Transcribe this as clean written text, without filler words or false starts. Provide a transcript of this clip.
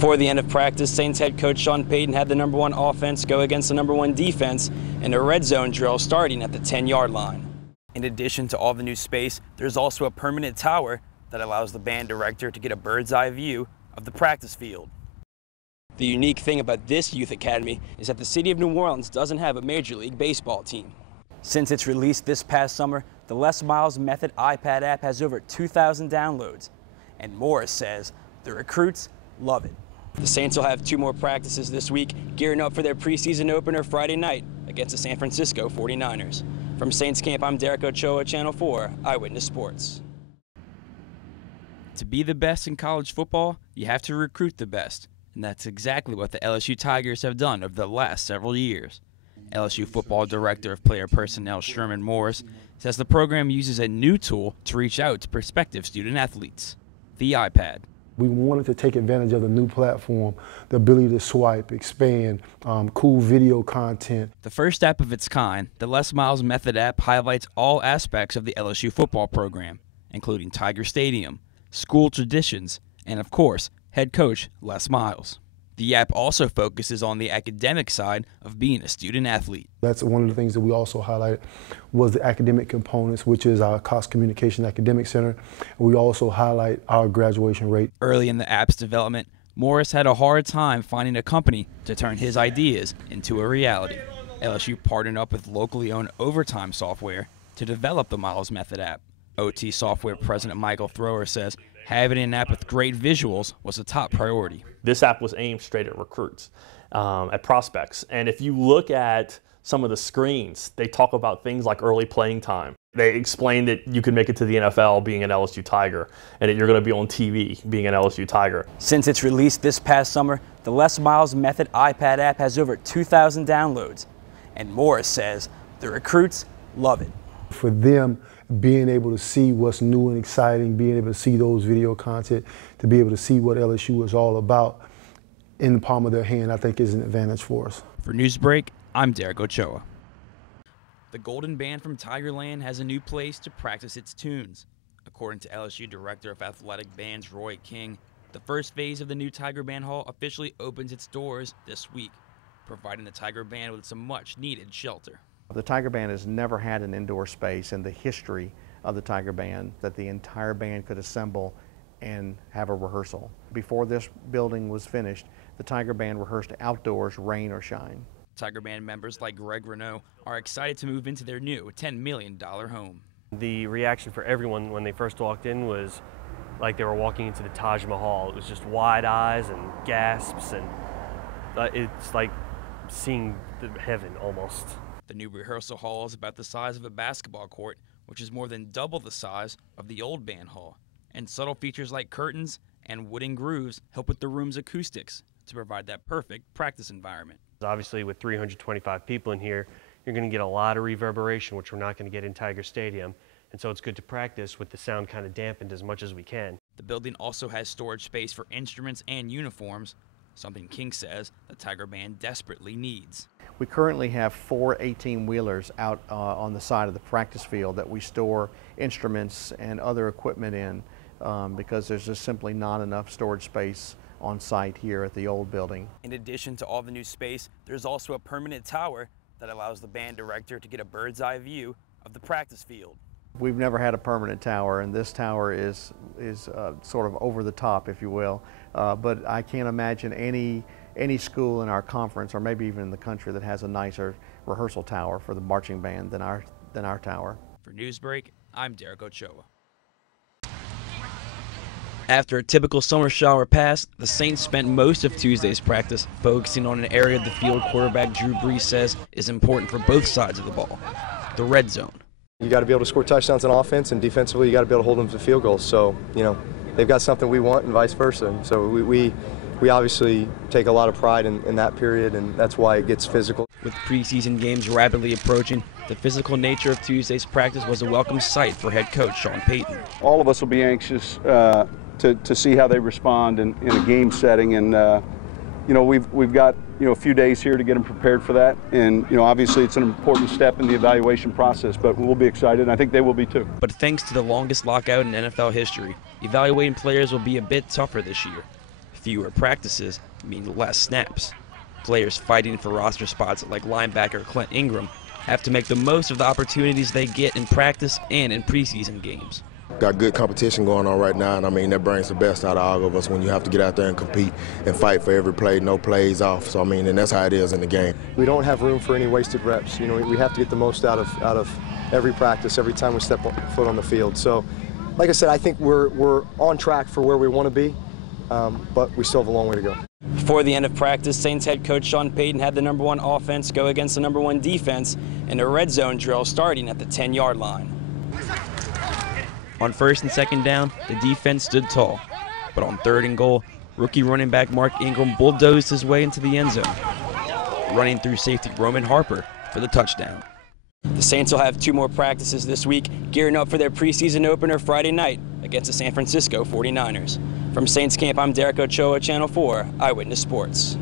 Before the end of practice, Saints head coach Sean Payton had the #1 offense go against the #1 defense in a red zone drill starting at the 10-yard line. In addition to all the new space, there's also a permanent tower that allows the band director to get a bird's eye view of the practice field. The unique thing about this youth academy is that the city of New Orleans doesn't have a Major League Baseball team. Since its release this past summer, the Les Miles Method iPad app has over 2,000 downloads, and Morris says the recruits love it. The Saints will have 2 more practices this week, gearing up for their preseason opener Friday night against the San Francisco 49ers. From Saints Camp, I'm Derek Ochoa, Channel 4 Eyewitness Sports. To be the best in college football, you have to recruit the best, and that's exactly what the LSU Tigers have done over the last several years. LSU football director of player personnel Sherman Morris says the program uses a new tool to reach out to prospective student athletes, the iPad. We wanted to take advantage of the new platform, the ability to swipe, expand, cool video content. The first app of its kind, the Les Miles Method app highlights all aspects of the LSU football program, including Tiger Stadium, school traditions, and of course, head coach Les Miles. The app also focuses on the academic side of being a student athlete. That's one of the things that we also highlighted was the academic components, which is our Cox Communication Academic Center. We also highlight our graduation rate. Early in the app's development, Morris had a hard time finding a company to turn his ideas into a reality. LSU partnered up with locally owned Overtime Software to develop the Miles Method app. OT Software President Michael Thrower says having an app with great visuals was a top priority. This app was aimed straight at recruits, at prospects. And if you look at some of the screens, they talk about things like early playing time. They explain that you can make it to the NFL being an LSU Tiger, and that you're going to be on TV being an LSU Tiger. Since its release this past summer, the Les Miles Method iPad app has over 2,000 downloads. And Morris says the recruits love it. For them, being able to see what's new and exciting, being able to see those video content, to be able to see what LSU is all about in the palm of their hand, I think is an advantage for us. For Newsbreak, I'm Derek Ochoa. The Golden Band from Tigerland has a new place to practice its tunes. According to LSU Director of Athletic Bands Roy King, the first phase of the new Tiger Band Hall officially opens its doors this week, providing the Tiger Band with some much-needed shelter. The Tiger Band has never had an indoor space in the history of the Tiger Band that the entire band could assemble and have a rehearsal. Before this building was finished, the Tiger Band rehearsed outdoors, rain or shine. Tiger Band members like Greg Renault are excited to move into their new $10 million home. The reaction for everyone when they first walked in was like they were walking into the Taj Mahal. It was just wide eyes and gasps, and it's like seeing heaven almost. The new rehearsal hall is about the size of a basketball court, which is more than double the size of the old band hall. And subtle features like curtains and wooden grooves help with the room's acoustics to provide that perfect practice environment. Obviously, with 325 people in here, you're going to get a lot of reverberation, which we're not going to get in Tiger Stadium. And so it's good to practice with the sound kind of dampened as much as we can. The building also has storage space for instruments and uniforms, something King says the Tiger Band desperately needs. We currently have 4 18-wheelers out on the side of the practice field that we store instruments and other equipment in because there's just simply not enough storage space on site here at the old building. In addition to all the new space, there's also a permanent tower that allows the band director to get a bird's eye view of the practice field. We've never had a permanent tower, and this tower is sort of over the top, if you will. But I can't imagine any school in our conference, or maybe even in the country, that has a nicer rehearsal tower for the marching band than our tower. For Newsbreak, I'm Derek Ochoa. After a typical summer shower passed, the Saints spent most of Tuesday's practice focusing on an area of the field quarterback Drew Brees says is important for both sides of the ball, the red zone. You got to be able to score touchdowns on offense, and defensively you got to be able to hold them to field goals. So, you know, they've got something we want and vice versa. So we obviously take a lot of pride in that period, and that's why it gets physical. With preseason games rapidly approaching, the physical nature of Tuesday's practice was a welcome sight for head coach Sean Payton. All of us will be anxious to see how they respond in a game setting, and you know, we've got a few days here to get them prepared for that, and obviously it's an important step in the evaluation process, but we'll be excited, and I think they will be too. But thanks to the longest lockout in NFL history, evaluating players will be a bit tougher this year. fewer practices mean less snaps. Players fighting for roster spots like linebacker Clint Ingram have to make the most of the opportunities they get in practice and in preseason games. Got good competition going on right now, and I mean that brings the best out of all of us when you have to get out there and compete and fight for every play, no plays off. So I mean, and that's how it is in the game. We don't have room for any wasted reps. You know, we have to get the most out of every practice, every time we step foot on the field. So, like I said, I think we're on track for where we want to be, but we still have a long way to go. Before the end of practice, Saints head coach Sean Payton had the #1 offense go against the #1 defense in a red zone drill starting at the 10-yard line. On 1st and 2nd down, the defense stood tall, but on 3rd and goal, rookie running back Mark Ingram bulldozed his way into the end zone, running through safety Roman Harper for the touchdown. The Saints will have 2 more practices this week, gearing up for their preseason opener Friday night against the San Francisco 49ers. From Saints Camp, I'm Derek Ochoa, Channel 4 Eyewitness Sports.